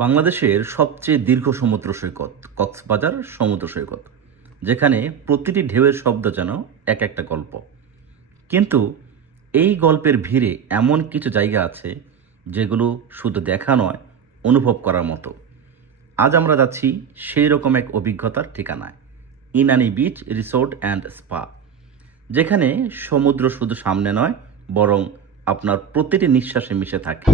বাংলাদেশের সবচেয়ে দীর্ঘ সমুদ্র সৈকত কক্সবাজার সমুদ্র সৈকত, যেখানে প্রতিটি ঢেউয়ের শব্দ যেন এক একটা গল্প। কিন্তু এই গল্পের ভিড়ে এমন কিছু জায়গা আছে যেগুলো শুধু দেখা নয়, অনুভব করার মতো। আজ আমরা যাচ্ছি সেই রকম এক অভিজ্ঞতার ঠিকানায়, Inani beach resort and spa, যেখানে সমুদ্র শুধু সামনে নয়, বরং আপনার প্রতিটি নিঃশ্বাসে মিশে থাকে।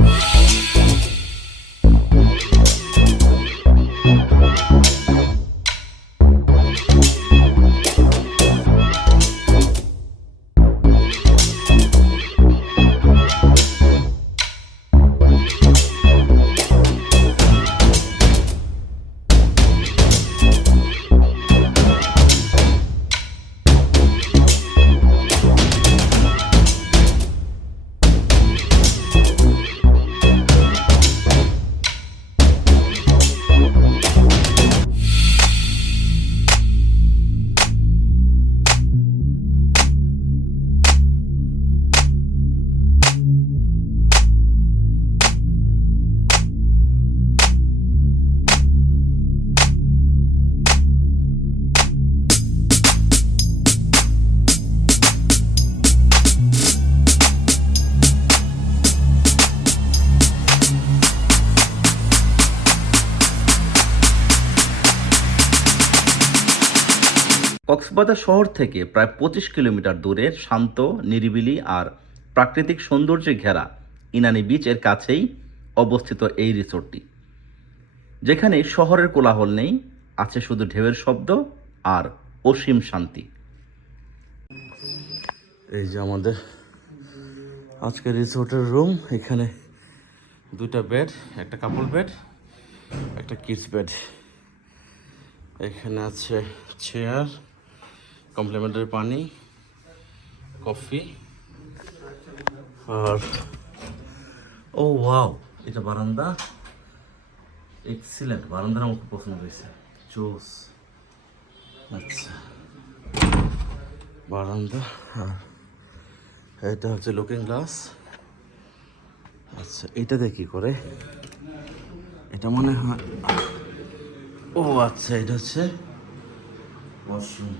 কক্সবাজার শহর থেকে প্রায় 25 কিলোমিটার দূরের শান্ত, নিরিবিলি আর প্রাকৃতিক সৌন্দর্যে ঘেরা ইনানি বিচ এর কাছেই অবস্থিত এই রিসোর্টটি, যেখানে শহরের কোলাহল নেই, আছে শুধু ঢেউয়ের শব্দ আর অসীম শান্তি। এই যে আমাদের আজকের রিসোর্টের রুম। এখানে দুইটা বেড, একটা কাপল বেড, একটা কিডস বেড। এখানে আছে চেয়ার, কমপ্লিমেন্টারি পানি, কফি, আর ও ওয়াও, এটা বারান্দা। এক্সিলেন্ট, বারান্দার আমার খুব পছন্দ হয়েছে, জোস। আচ্ছা, বারান্দা, আর এটা হচ্ছে লুকিং গ্লাস। আচ্ছা, এটা দিয়ে কি করে? এটা মনে হয়, ও আচ্ছা, এটা হচ্ছে ওয়াশরুম।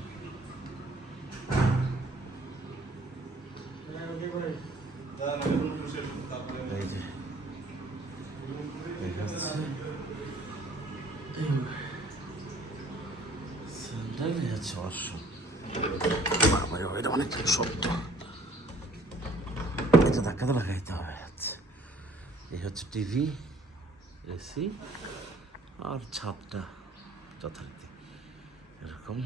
এই যে ওয়াশরুম। এটা অনেক শব্দ, এটা ধাক্কাতে লাগাইতে হবে। আচ্ছা, এই হচ্ছে টিভি, এসি, আর ছাদটা যথারীতি এরকম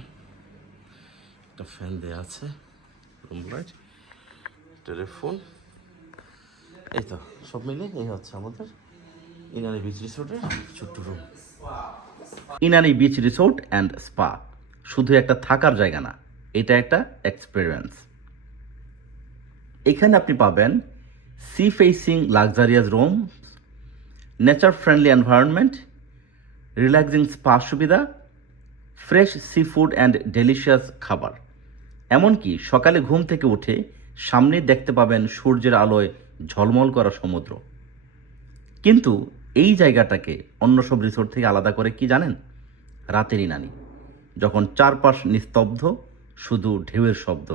একটা ফ্যান দেওয়া আছে, রুম লাইট, টেলিফোন। এই তো সব মিলে এই হচ্ছে আমাদের ইনানি বিচ রিসোর্টের ছোট্ট room. Inani beach resort and spa শুধু একটা থাকার জায়গা না, এটা একটা এক্সপিরিয়েন্স। এখানে আপনি পাবেন sea facing luxurious room, nature friendly environment, relaxing spa সুবিধা, fresh seafood and delicious খাবার। এমনকি সকালে ঘুম থেকে উঠে সামনেই দেখতে পাবেন সূর্যের আলোয় ঝলমল করা সমুদ্র। কিন্তু এই জায়গাটাকে অন্য সব রিসোর্ট থেকে আলাদা করে কি জানেন? রাতের ইনানি, যখন চারপাশ নিস্তব্ধ, শুধু ঢেউয়ের শব্দ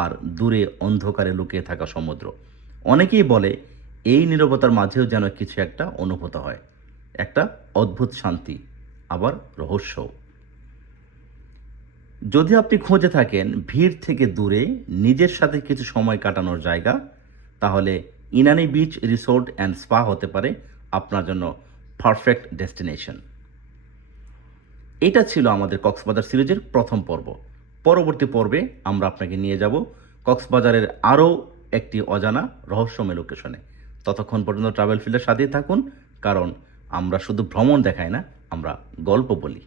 আর দূরে অন্ধকারে লুকিয়ে থাকা সমুদ্র। অনেকেই বলে এই নীরবতার মাঝেও যেন কিছু একটা অনুভূত হয়, একটা অদ্ভুত শান্তি, আবার রহস্যও। যদি আপনি খুঁজে থাকেন ভিড় থেকে দূরে নিজের সাথে কিছু সময় কাটানোর জায়গা, তাহলে Inani beach resort and spa হতে পারে আপনার জন্য পারফেক্ট ডেস্টিনেশন। এটা ছিল আমাদের কক্সবাজার সিরিজের প্রথম পর্ব। পরবর্তী পর্বে আমরা আপনাকে নিয়ে যাব কক্সবাজারের আরও একটি অজানা রহস্যময় লোকেশনে। ততক্ষণ পর্যন্ত ট্রাভেল ফিল্ডের সাথেই থাকুন, কারণ আমরা শুধু ভ্রমণ দেখাই না, আমরা গল্প বলি।